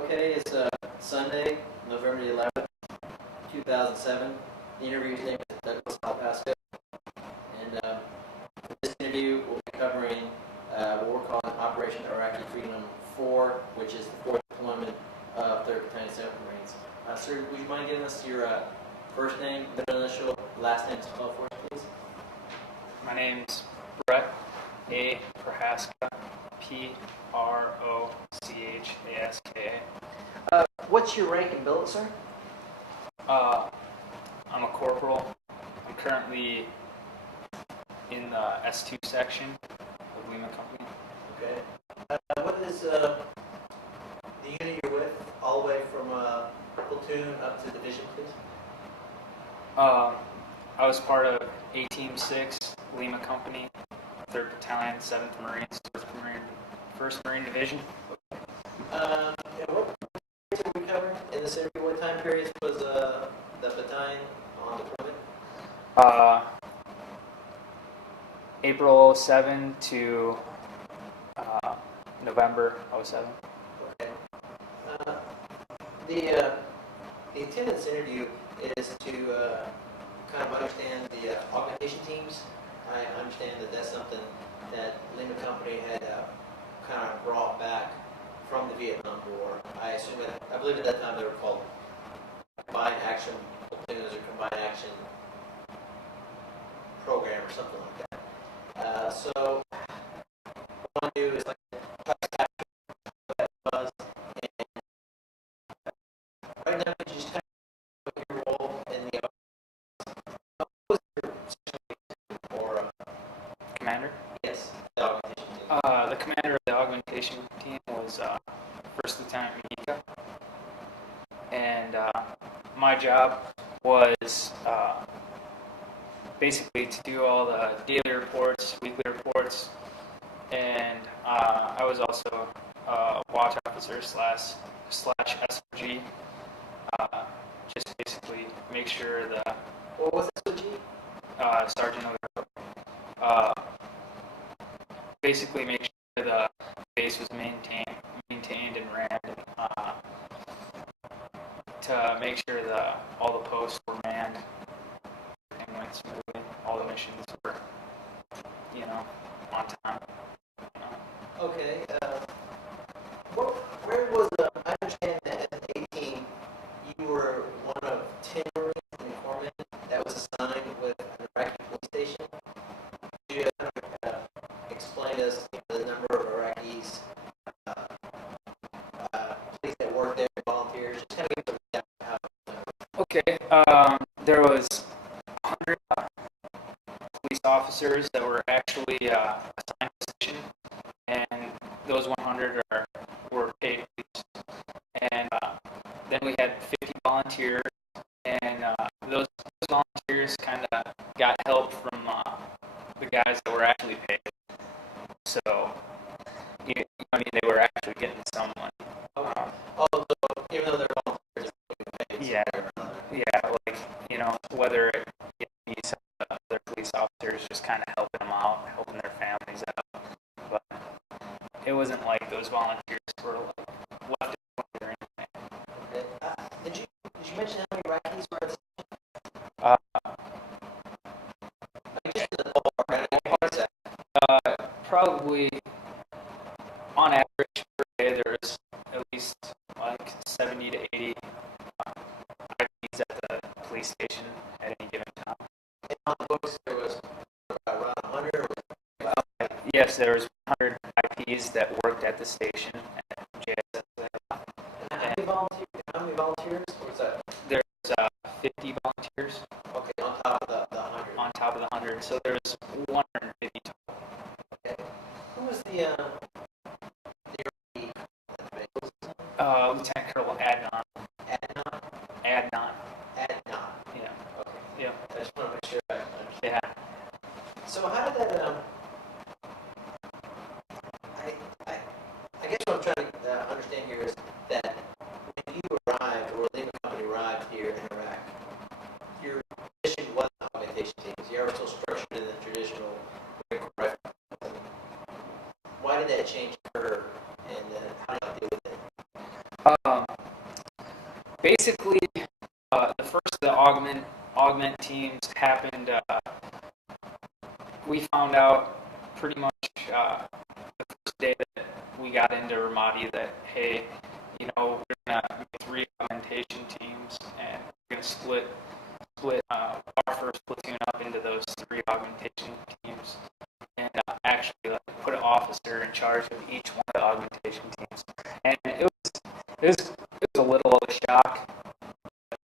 Okay, it's Sunday, November the 11th, 2007. The interview's name is Douglas Alpasco. And for this interview, we'll be covering what we're calling Operation Iraqi Freedom 4, which is the fourth deployment of 3rd Battalion 7th Marines. Sir, would you mind giving us your first name, middle initial, last name, spell for us, please? My name's Brett A. Prochuska, Prochuska. What's your rank and billet, sir? I'm a corporal. I'm currently in the S2 section of Lima Company. Okay. What is the unit you're with, all the way from platoon up to division, please? I was part of A Team 6, Lima Company, 3rd Battalion, 7th Marines, 1st Marine Division. What periods are we covering in this interview? What time periods was the battalion on deployment? April 07 to November 07. Okay. The intent of this interview is to kind of understand the augmentation teams. I understand that that's something that Lima Company had kind of brought back from the Vietnam War. I believe at that time they were called Combined Action Platoons or Combined Action Program or something like that. So what I want to do is like try to capture what that was, and right now could you just kind of your role in the what was your or Commander? yes, the augmentation team. The commander of the augmentation team was 1st Lieutenant Mika, and my job was basically to do all the daily reports, weekly reports, and I was also a watch officer slash SOG. Just basically make sure the What was SOG? sergeant of the basically make sure the base was maintained and ran, to make sure all the posts were manned and went smoothly. All the missions were, on time. Okay. Where was I understand that as an 18, you were one of 10 Marines in the corpsman that was assigned with an Iraqi police station. Could you explain to us the number of Iraqis, police that worked there, volunteers? Just kind of give us a breakdown of how. Okay. There was 100 police officers that were actually assigned to the station, and those 100 were paid police. And then we had 50 volunteers, and those volunteers kind of got help from the guys that were actually paid. So, they were actually getting some money. Although, even though they're volunteers, they're paid. Yeah, whether it be some of the other police officers just kind of helping them out, helping their families out, but it wasn't like those volunteers were left or anything. Okay. Did you mention how many Iraqis were at the just in the ballpark, I didn't hear that. Probably on average per day there's at least like 70 to 80 IPs at the police station at any given time. And on the books there was around 100 or Yes, there was 100 IPs that worked at the station at JSS. how many volunteers was that? There's 50 volunteers. Okay, on top of the 100. On top of the 100, so there was 150 total. Okay. Who was the Lieutenant Colonel Adnan. Adnan? Adnan. Adnan. Yeah. Okay. Yeah. I just want to make sure I understand. Yeah. So how did that I guess what I'm trying to understand here is that when you arrived, or Lima Company arrived here in Iraq, your mission wasn't augmentation teams. You were still structured in the traditional Marine Corps rifle. Why did that change occur, and how did you deal with it? Basically, the first of the augment teams happened. We found out pretty much the first day that we got into Ramadi that, hey, we're gonna make 3 augmentation teams, and we're gonna split our first platoon up into those 3 augmentation teams, and actually put an officer in charge of each one of the augmentation teams. And it was